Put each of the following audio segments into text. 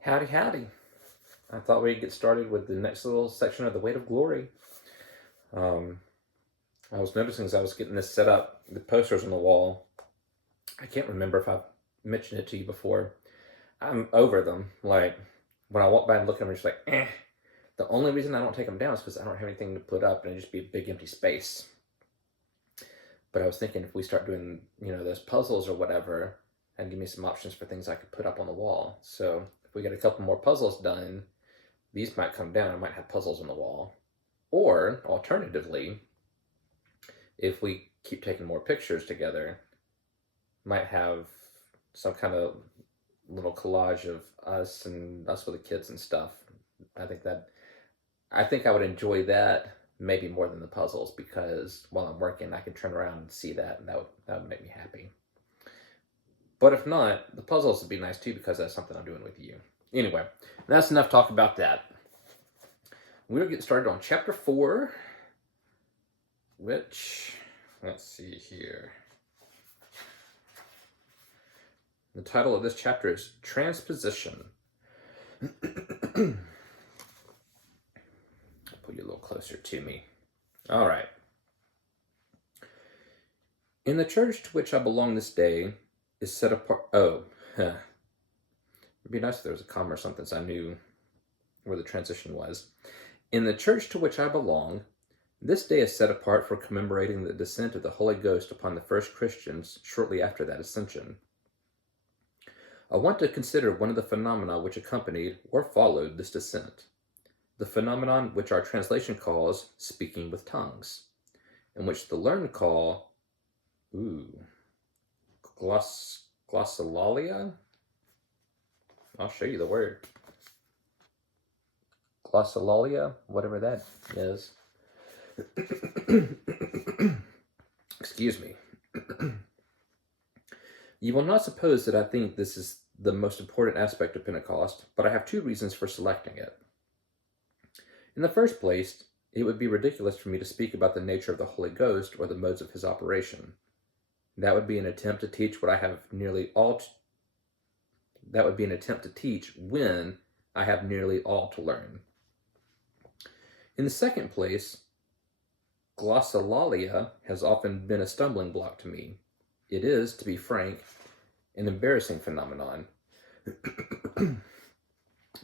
Howdy, howdy. I thought we'd get started with the next little section of the Weight of Glory. Um, I was noticing as I was getting this set up, the posters on the wall. I can't remember if I've mentioned it to you before. I'm over them. Like, when I walk by and look at them, I'm just like, eh. The only reason I don't take them down is because I don't have anything to put up and it'd just be a big empty space. But I was thinking if we start doing, those puzzles or whatever, and give me some options for things I could put up on the wall. So if we get a couple more puzzles done, these might come down. I might have puzzles on the wall. Or, alternatively, if we keep taking more pictures together, might have some kind of little collage of us and us with the kids and stuff. I think I would enjoy that maybe more than the puzzles, because while I'm working I can turn around and see that, and that would make me happy. But if not, the puzzles would be nice too, because that's something I'm doing with you. Anyway, that's enough talk about that. We're getting started on chapter 4, which, let's see here. The title of this chapter is Transposition. I'll put you a little closer to me. All right. In the church to which I belong this day is set apart. It'd be nice if there was a comma or something so I knew where the transition was. In the church to which I belong, this day is set apart for commemorating the descent of the Holy Ghost upon the first Christians shortly after that ascension. I want to consider one of the phenomena which accompanied or followed this descent, the phenomenon which our translation calls speaking with tongues, and which the learned call glossolalia. I'll show you the word. Glossolalia, whatever that is. Excuse me. You will not suppose that I think this is the most important aspect of Pentecost, but I have two reasons for selecting it. In the first place, it would be ridiculous for me to speak about the nature of the Holy Ghost or the modes of his operation. That would be an attempt to teach what I have nearly all. That would be an attempt to teach when I have nearly all to learn. In the second place, glossolalia has often been a stumbling block to me. It is, to be frank, an embarrassing phenomenon.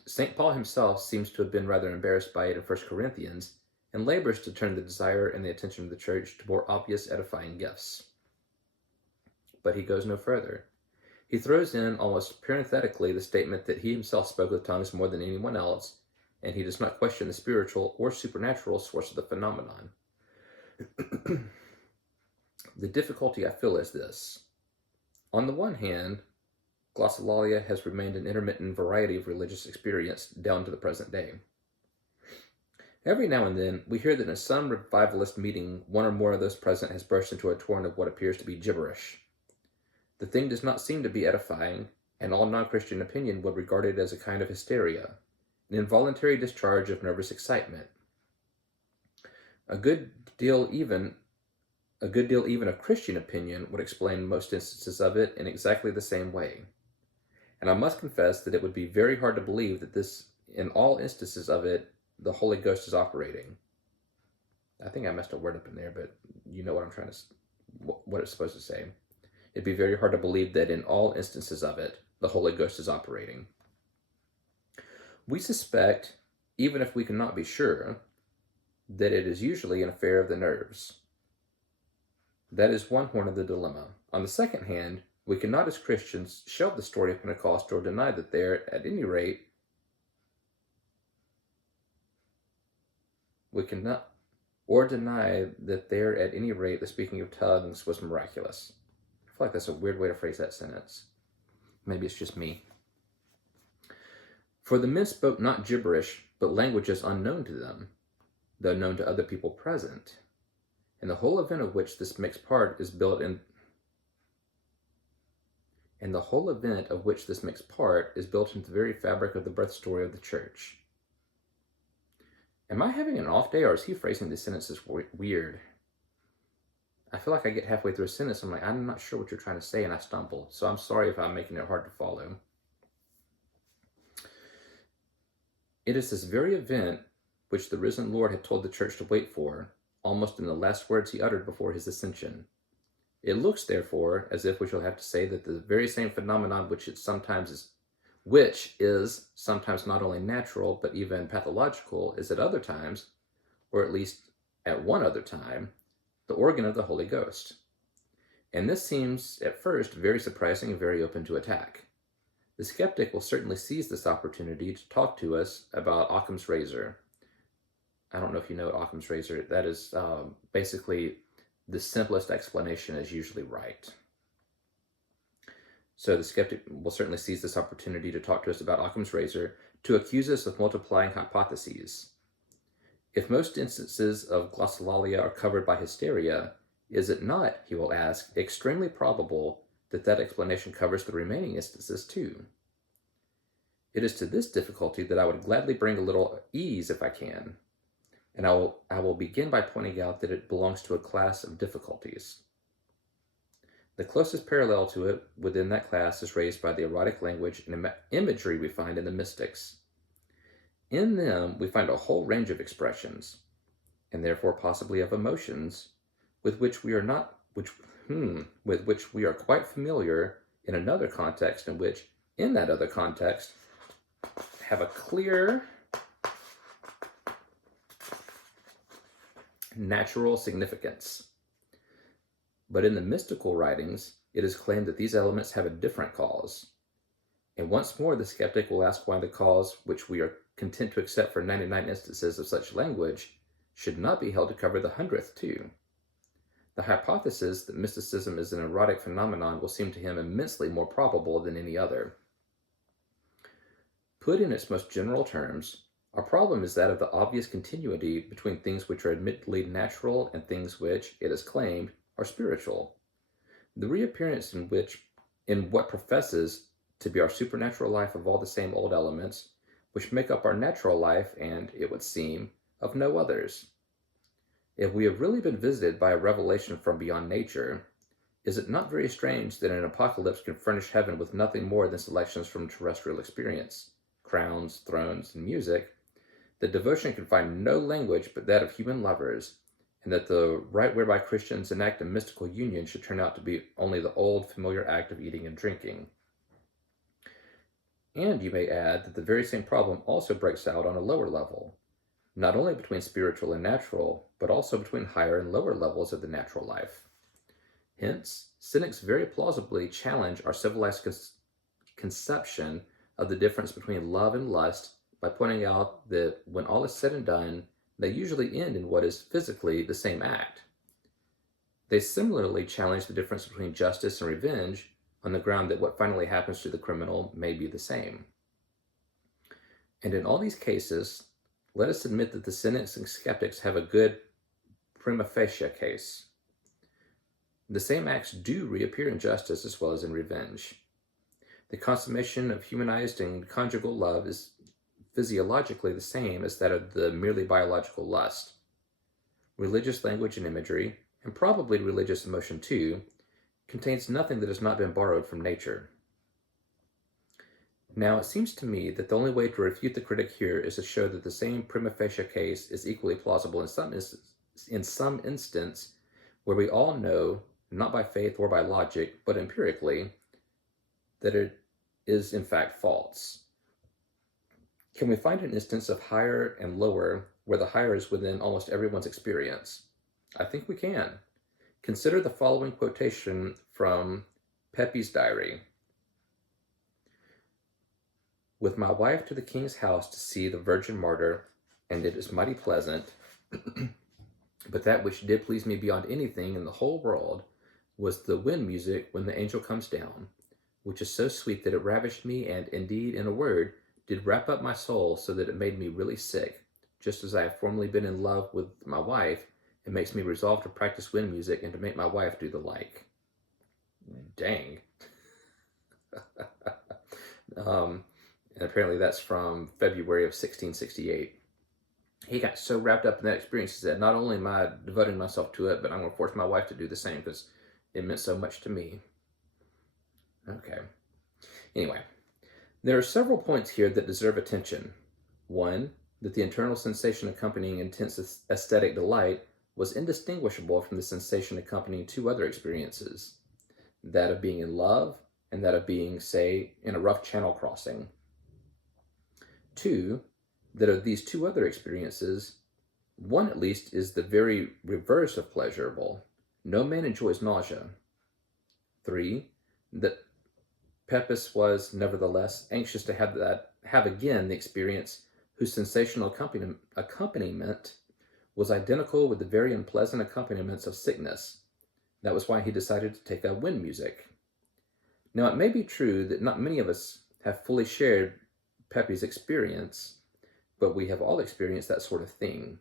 St. Paul himself seems to have been rather embarrassed by it in 1 Corinthians, and labors to turn the desire and the attention of the church to more obvious edifying gifts. But he goes no further. He throws in almost parenthetically the statement that he himself spoke with tongues more than anyone else, and he does not question the spiritual or supernatural source of the phenomenon. The difficulty I feel is this. On the one hand, glossolalia has remained an intermittent variety of religious experience down to the present day. Every now and then, we hear that in some revivalist meeting, one or more of those present has burst into a torrent of what appears to be gibberish. The thing does not seem to be edifying, and all non-Christian opinion would regard it as a kind of hysteria, an involuntary discharge of nervous excitement. A good deal even of Christian opinion would explain most instances of it in exactly the same way. And I must confess that it would be very hard to believe that in all instances of it, the Holy Ghost is operating. I think I messed a word up in there, but you know what it's supposed to say. It'd be very hard to believe that in all instances of it, the Holy Ghost is operating. We suspect, even if we cannot be sure, that it is usually an affair of the nerves. That is one horn of the dilemma. On the second hand, we cannot as Christians shelve the story of Pentecost or deny that there, at any rate, the speaking of tongues was miraculous. I feel like that's a weird way to phrase that sentence. Maybe it's just me. For the men spoke not gibberish, but languages unknown to them, though known to other people present. And the whole event of which this makes part is built into the very fabric of the birth story of the church. Am I having an off day, or is he phrasing these sentences weird? I feel like I get halfway through a sentence, I'm not sure what you're trying to say, and I stumble. So I'm sorry if I'm making it hard to follow. It is this very event which the risen Lord had told the church to wait for, almost in the last words he uttered before his ascension. It looks, therefore, as if we shall have to say that the very same phenomenon which is sometimes not only natural but even pathological, is at other times, or at least at one other time, the organ of the Holy Ghost. And this seems at first very surprising and very open to attack. The skeptic will certainly seize this opportunity to talk to us about Occam's razor. I don't know if you know Occam's razor. That is basically the simplest explanation is usually right. So the skeptic will certainly seize this opportunity to talk to us about Occam's razor to accuse us of multiplying hypotheses. If most instances of glossolalia are covered by hysteria, is it not, he will ask, extremely probable that that explanation covers the remaining instances too? It is to this difficulty that I would gladly bring a little ease if I can, and I will begin by pointing out that it belongs to a class of difficulties. The closest parallel to it within that class is raised by the erotic language and imagery we find in the mystics. In them, we find a whole range of expressions, and therefore possibly of emotions, with which we are quite familiar in another context, and which, in that other context, have a clear natural significance. But in the mystical writings, it is claimed that these elements have a different cause. And once more, the skeptic will ask why the cause, which we are content to accept for 99 instances of such language, should not be held to cover the 100th too. The hypothesis that mysticism is an erotic phenomenon will seem to him immensely more probable than any other. Put in its most general terms, our problem is that of the obvious continuity between things which are admittedly natural and things which, it is claimed, are spiritual. The reappearance in what professes to be our supernatural life of all the same old elements, which make up our natural life and, it would seem, of no others. If we have really been visited by a revelation from beyond nature, is it not very strange that an apocalypse can furnish heaven with nothing more than selections from terrestrial experience, crowns, thrones, and music, that devotion can find no language but that of human lovers, and that the rite whereby Christians enact a mystical union should turn out to be only the old familiar act of eating and drinking? And you may add that the very same problem also breaks out on a lower level, not only between spiritual and natural, but also between higher and lower levels of the natural life. Hence, cynics very plausibly challenge our civilized conception of the difference between love and lust by pointing out that when all is said and done, they usually end in what is physically the same act. They similarly challenge the difference between justice and revenge on the ground that what finally happens to the criminal may be the same. And in all these cases, let us admit that the cynics and skeptics have a good prima facie case. The same acts do reappear in justice as well as in revenge. The consummation of humanized and conjugal love is physiologically the same as that of the merely biological lust. Religious language and imagery, and probably religious emotion too, contains nothing that has not been borrowed from nature. Now, it seems to me that the only way to refute the critic here is to show that the same prima facie case is equally plausible in some instance where we all know, not by faith or by logic, but empirically, that it is in fact false. Can we find an instance of higher and lower where the higher is within almost everyone's experience? I think we can. Consider the following quotation from Pepys' diary. "With my wife to the king's house to see the Virgin Martyr, and it is mighty pleasant, but that which did please me beyond anything in the whole world was the wind music when the angel comes down, which is so sweet that it ravished me, and indeed, in a word, did wrap up my soul so that it made me really sick, just as I have formerly been in love with my wife. It makes me resolve to practice wind music and to make my wife do the like." Dang. And apparently that's from February of 1668. He got so wrapped up in that experience, he said, not only am I devoting myself to it, but I'm going to force my wife to do the same because it meant so much to me. Okay. Anyway, there are several points here that deserve attention. One, that the internal sensation accompanying intense aesthetic delight was indistinguishable from the sensation accompanying two other experiences, that of being in love and that of being, say, in a rough channel crossing. Two, that of these two other experiences, one at least is the very reverse of pleasurable. No man enjoys nausea. 3, that Pepys was nevertheless anxious to have again the experience whose sensational accompaniment was identical with the very unpleasant accompaniments of sickness. That was why he decided to take up wind music. Now, it may be true that not many of us have fully shared Pepys's experience, but we have all experienced that sort of thing.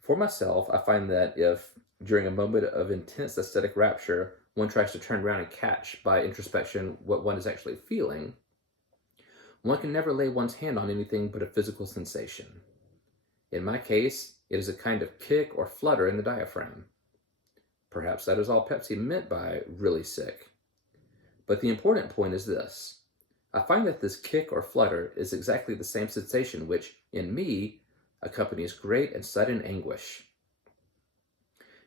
For myself, I find that if, during a moment of intense aesthetic rapture, one tries to turn around and catch by introspection what one is actually feeling, one can never lay one's hand on anything but a physical sensation. In my case, it is a kind of kick or flutter in the diaphragm. Perhaps that is all Pepys meant by really sick. But the important point is this. I find that this kick or flutter is exactly the same sensation which, in me, accompanies great and sudden anguish.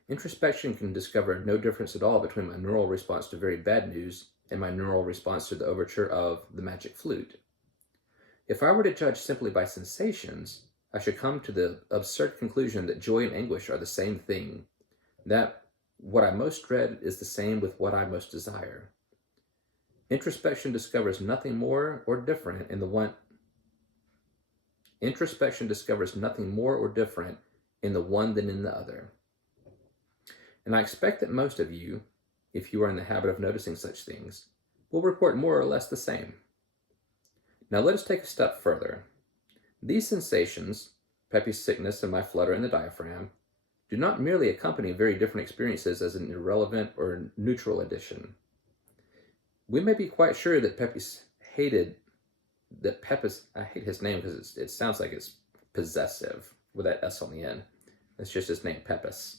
Introspection can discover no difference at all between my neural response to very bad news and my neural response to the overture of The Magic Flute. If I were to judge simply by sensations, I should come to the absurd conclusion that joy and anguish are the same thing, that what I most dread is the same with what I most desire. Introspection discovers nothing more or different in the one than in the other. And I expect that most of you, if you are in the habit of noticing such things, will report more or less the same. Now let us take a step further. These sensations, Pepys's sickness and my flutter in the diaphragm, do not merely accompany very different experiences as an irrelevant or neutral addition. We may be quite sure that I hate his name because it sounds like it's possessive with that S on the end. It's just his name, Pepys.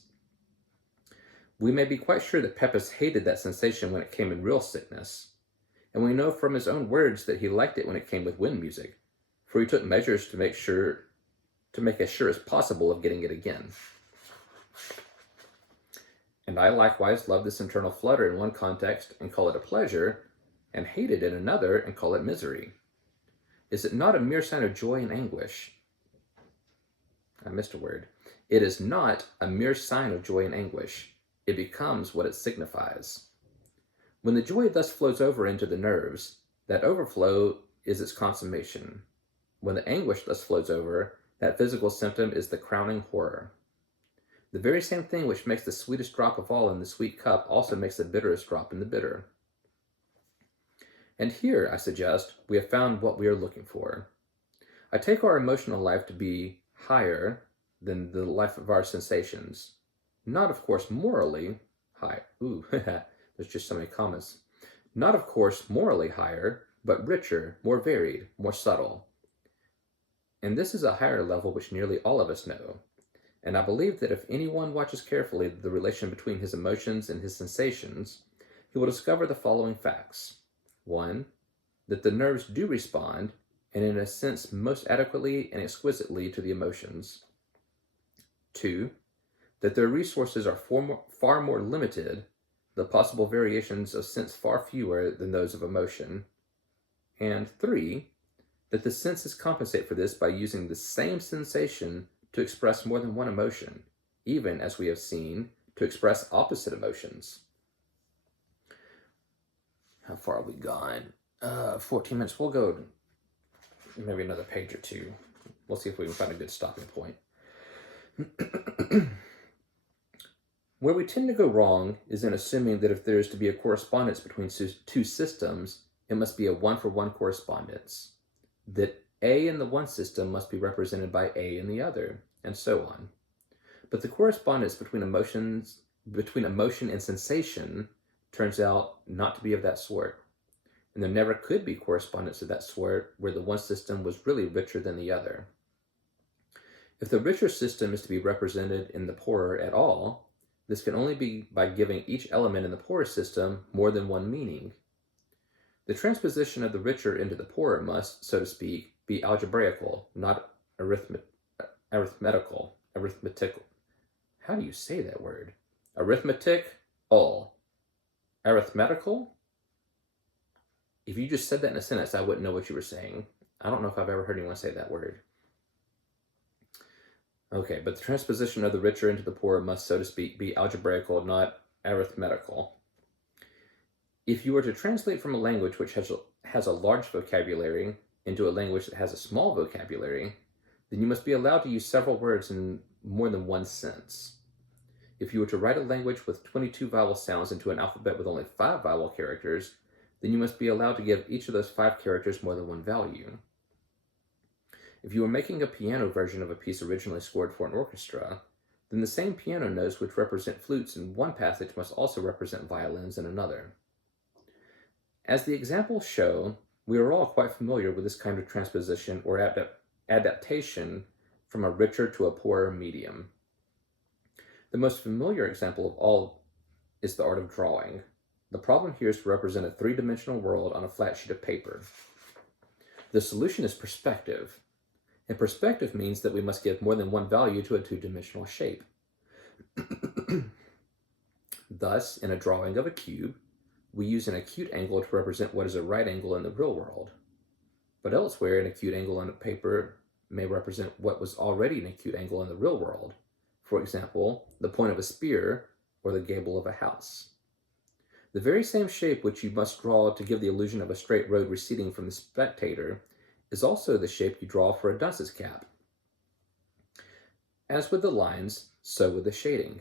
We may be quite sure that Pepys hated that sensation when it came in real sickness, and we know from his own words that he liked it when it came with wind music, for he took measures to make as sure as possible of getting it again. And I likewise love this internal flutter in one context and call it a pleasure, and hate it in another and call it misery. Is it not a mere sign of joy and anguish? I missed a word. It is not a mere sign of joy and anguish. It becomes what it signifies. When the joy thus flows over into the nerves, that overflow is its consummation. When the anguish thus flows over, that physical symptom is the crowning horror. The very same thing which makes the sweetest drop of all in the sweet cup also makes the bitterest drop in the bitter. And here, I suggest, we have found what we are looking for. I take our emotional life to be higher than the life of our sensations. Not, of course, morally high. Ooh, there's just so many commas. Not, of course, morally higher, but richer, more varied, more subtle. And this is a higher level which nearly all of us know. And I believe that if anyone watches carefully the relation between his emotions and his sensations, he will discover the following facts. 1, that the nerves do respond, and in a sense most adequately and exquisitely to the emotions. 2, that their resources are far more limited, the possible variations of sense far fewer than those of emotion. And 3, that the senses compensate for this by using the same sensation to express more than one emotion, even, as we have seen, to express opposite emotions. How far have we gone? 14 minutes. We'll go maybe another page or two. We'll see if we can find a good stopping point. Where we tend to go wrong is in assuming that if there is to be a correspondence between two systems, it must be a one-for-one correspondence. That A in the one system must be represented by A in the other, and so on. But the correspondence between emotion and sensation turns out not to be of that sort. And there never could be correspondence of that sort where the one system was really richer than the other. If the richer system is to be represented in the poorer at all, this can only be by giving each element in the poorer system more than one meaning. The transposition of the richer into the poorer must, so to speak, be algebraical, not arithmetical. Arithmetical. How do you say that word? Arithmetic, all. Arithmetical? If you just said that in a sentence, I wouldn't know what you were saying. I don't know if I've ever heard anyone say that word. Okay, but the transposition of the richer into the poorer must, so to speak, be algebraical, not arithmetical. If you were to translate from a language which has a large vocabulary into a language that has a small vocabulary, then you must be allowed to use several words in more than one sense. If you were to write a language with 22 vowel sounds into an alphabet with only 5 vowel characters, then you must be allowed to give each of those 5 characters more than one value. If you were making a piano version of a piece originally scored for an orchestra, then the same piano notes which represent flutes in one passage must also represent violins in another. As the examples show, we are all quite familiar with this kind of transposition or adaptation from a richer to a poorer medium. The most familiar example of all is the art of drawing. The problem here is to represent a 3-dimensional world on a flat sheet of paper. The solution is perspective. And perspective means that we must give more than one value to a 2-dimensional shape. Thus, in a drawing of a cube, we use an acute angle to represent what is a right angle in the real world. But elsewhere, an acute angle on a paper may represent what was already an acute angle in the real world. For example, the point of a spear or the gable of a house. The very same shape which you must draw to give the illusion of a straight road receding from the spectator is also the shape you draw for a dunce's cap. As with the lines, so with the shading.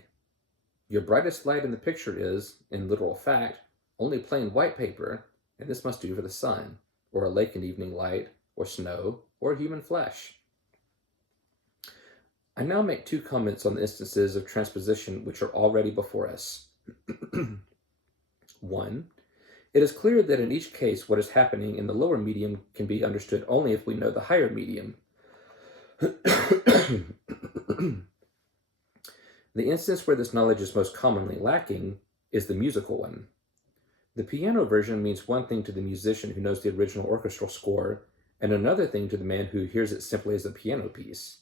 Your brightest light in the picture is, in literal fact, only plain white paper, and this must do for the sun, or a lake and evening light, or snow, or human flesh. I now make 2 comments on the instances of transposition which are already before us. 1. It is clear that in each case what is happening in the lower medium can be understood only if we know the higher medium. The instance where this knowledge is most commonly lacking is the musical one. The piano version means one thing to the musician who knows the original orchestral score, and another thing to the man who hears it simply as a piano piece.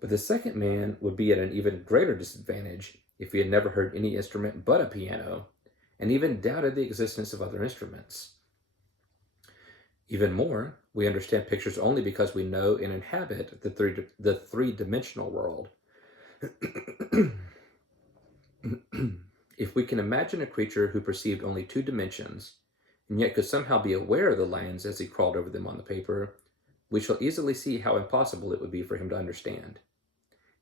But the second man would be at an even greater disadvantage if he had never heard any instrument but a piano, and even doubted the existence of other instruments. Even more, we understand pictures only because we know and inhabit the three-dimensional world. If we can imagine a creature who perceived only 2 dimensions, and yet could somehow be aware of the lines as he crawled over them on the paper, we shall easily see how impossible it would be for him to understand.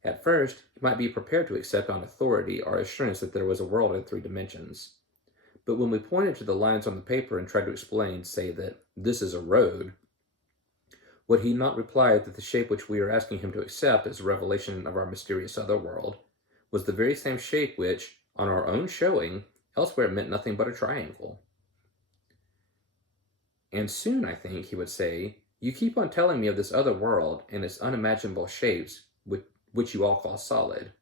At first, he might be prepared to accept on authority our assurance that there was a world in 3 dimensions. But when we pointed to the lines on the paper and tried to explain, say that this is a road, would he not reply that the shape which we are asking him to accept as a revelation of our mysterious other world was the very same shape which, on our own showing, elsewhere meant nothing but a triangle? And soon, I think, he would say, you keep on telling me of this other world and its unimaginable shapes, which you all call solid.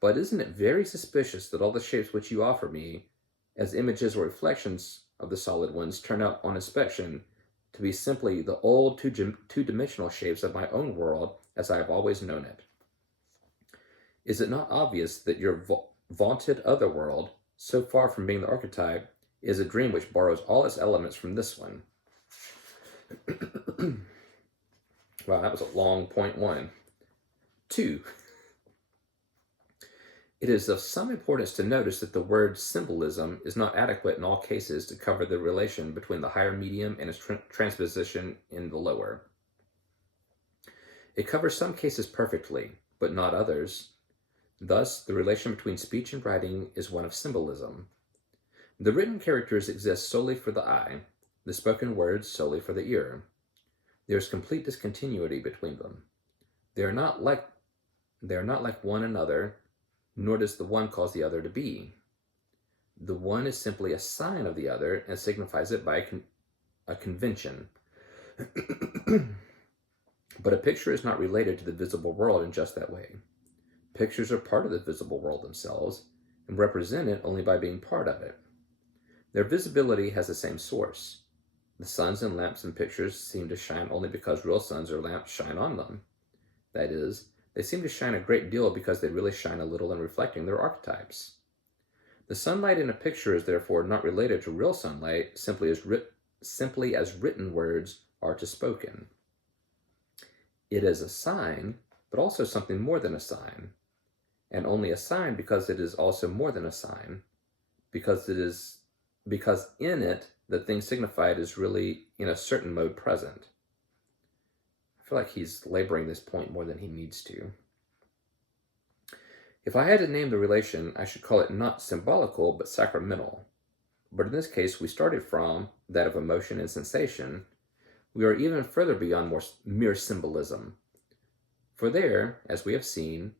But isn't it very suspicious that all the shapes which you offer me, as images or reflections of the solid ones, turn out on inspection to be simply the old two-dimensional shapes of my own world as I have always known it? Is it not obvious that your vaunted other world, so far from being the archetype, is a dream which borrows all its elements from this one? Wow, that was a long point 1. 2. It is of some importance to notice that the word symbolism is not adequate in all cases to cover the relation between the higher medium and its transposition in the lower. It covers some cases perfectly, but not others. Thus, the relation between speech and writing is one of symbolism. The written characters exist solely for the eye, the spoken words solely for the ear. There is complete discontinuity between them. They are not like one another, nor does the one cause the other to be. The one is simply a sign of the other and signifies it by a convention. But a picture is not related to the visible world in just that way. Pictures are part of the visible world themselves and represent it only by being part of it. Their visibility has the same source. The suns and lamps in pictures seem to shine only because real suns or lamps shine on them. That is, they seem to shine a great deal because they really shine a little in reflecting their archetypes. The sunlight in a picture is therefore not related to real sunlight simply as written words are to spoken. It is a sign, but also something more than a sign, and only a sign because it is also more than a sign, because in it the thing signified is really in a certain mode present. I feel like he's laboring this point more than he needs to. If I had to name the relation, I should call it not symbolical, but sacramental. But in this case, we started from that of emotion and sensation. We are even further beyond mere symbolism. For there, as we have seen,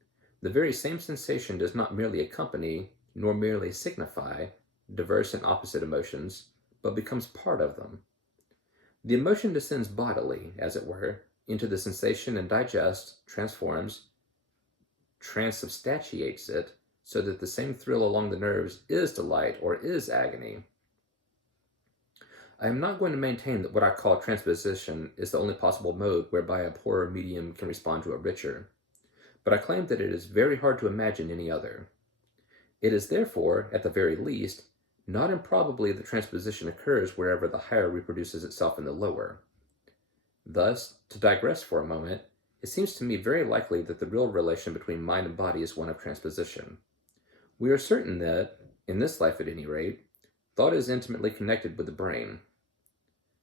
the very same sensation does not merely accompany, nor merely signify, diverse and opposite emotions, but becomes part of them. The emotion descends bodily, as it were, into the sensation and transubstantiates it, so that the same thrill along the nerves is delight or is agony. I am not going to maintain that what I call transposition is the only possible mode whereby a poorer medium can respond to a richer, but I claim that it is very hard to imagine any other. It is therefore, at the very least, not improbably that transposition occurs wherever the higher reproduces itself in the lower. Thus, to digress for a moment, it seems to me very likely that the real relation between mind and body is one of transposition. We are certain that, in this life at any rate, thought is intimately connected with the brain.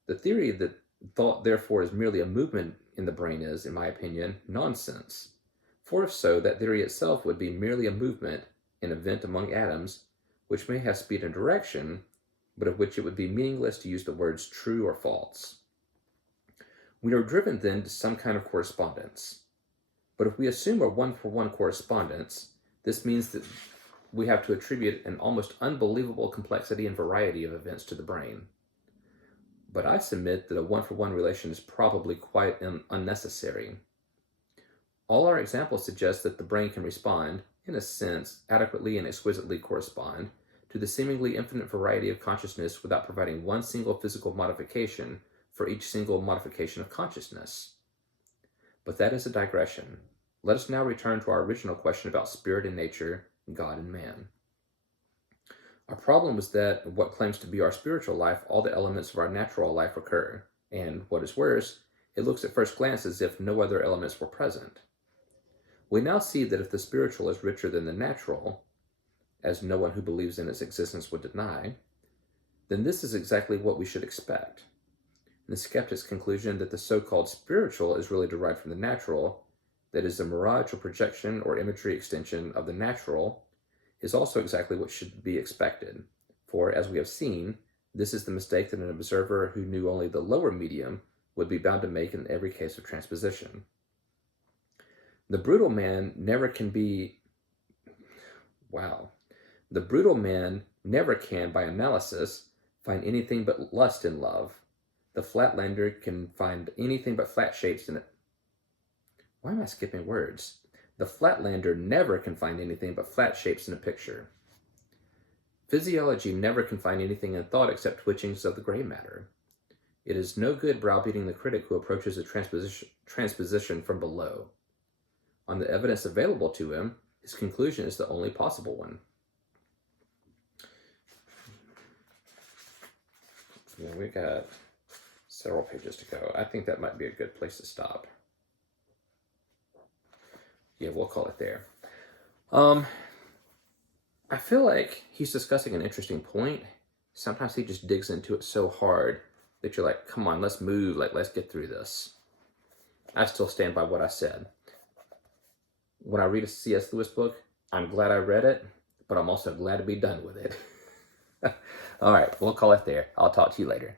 The theory that thought therefore is merely a movement in the brain is, in my opinion, nonsense. For if so, that theory itself would be merely a movement, an event among atoms, which may have speed and direction, but of which it would be meaningless to use the words true or false. We are driven then to some kind of correspondence. But if we assume a one-for-one correspondence, this means that we have to attribute an almost unbelievable complexity and variety of events to the brain. But I submit that a one-for-one relation is probably quite unnecessary. All our examples suggest that the brain can respond, in a sense, adequately and exquisitely correspond to the seemingly infinite variety of consciousness without providing one single physical modification for each single modification of consciousness. But that is a digression. Let us now return to our original question about spirit and nature, God and man. Our problem is that in what claims to be our spiritual life, all the elements of our natural life occur, and, what is worse, it looks at first glance as if no other elements were present. We now see that if the spiritual is richer than the natural, as no one who believes in its existence would deny, then this is exactly what we should expect. And the skeptic's conclusion that the so-called spiritual is really derived from the natural, that is a mirage or projection or imagery extension of the natural, is also exactly what should be expected. For, as we have seen, this is the mistake that an observer who knew only the lower medium would be bound to make in every case of transposition. The brutal man never can, by analysis, find anything but lust in love. The flatlander can find anything but flat shapes in it. Why am I skipping words? The flatlander never can find anything but flat shapes in a picture. Physiology never can find anything in thought except twitchings of the gray matter. It is no good browbeating the critic who approaches a transposition from below. On the evidence available to him, his conclusion is the only possible one. Yeah, we got several pages to go. I think that might be a good place to stop. Yeah, we'll call it there. I feel like he's discussing an interesting point. Sometimes he just digs into it so hard that you're like, come on, let's move, let's get through this. I still stand by what I said. When I read a C.S. Lewis book, I'm glad I read it, but I'm also glad to be done with it. All right, we'll call it there. I'll talk to you later.